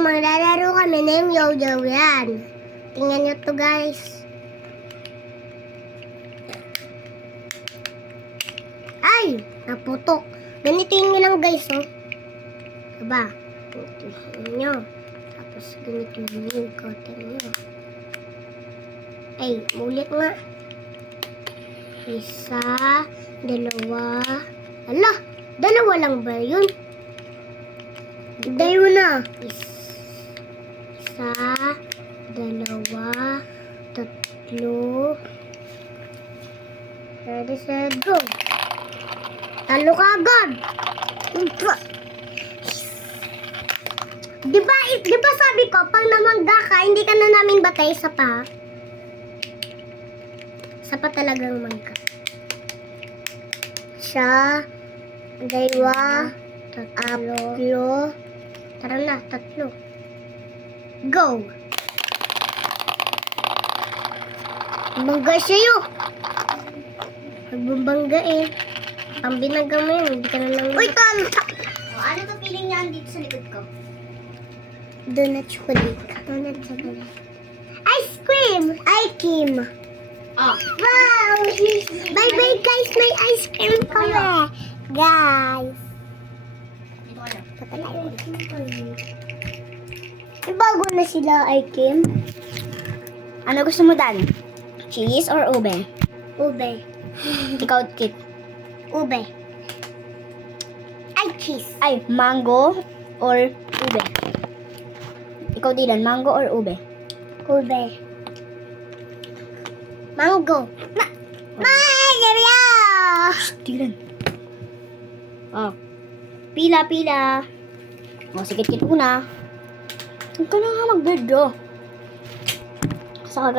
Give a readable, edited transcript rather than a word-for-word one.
maglalaro kami ng yo-yo yan. Tingnan nyo to guys. Ay! Naputok. Ganitin nyo lang guys, oh. Diba? Ganitin nyo. Tapos ganitin nyo yung cutter nyo. Ay, ulit nga. Isa, dalawa. Ala, dalawa lang ba yun? Dalawa na. Isa, dalawa, tatlo. Ready, set, go. Talo ka agad. Diba sabi ko, pag namangga ka, hindi ka na namin batay sa pa. Sa pa talagang mangga. Siya, dalawa, tatlo. Tara na, tatlo. Go! Bangga siya Nagbabangga eh. Ang binangga mo yun, hindi ka na lang... Uy, talo! Ano to feeling niya dito sa likod ko? Donut chocolate. Donut chocolate. Ice cream! Ice-cream! Oh. Wow! Bye-bye guys! May ice cream kami! Guys! Bago na sila, ice-cream. Ano gusto mo, Dan? Cheese or ube? Ube. Ikaw, Kit. Ube. Ay, cheese. Ay, mango or ube? Ikaw, Dylan, mango or ube? Ube. Mango. Mango! Dylan. Oh. Pila. Oh, sige, Kit una. Huwag ka na nga mag-video. Sa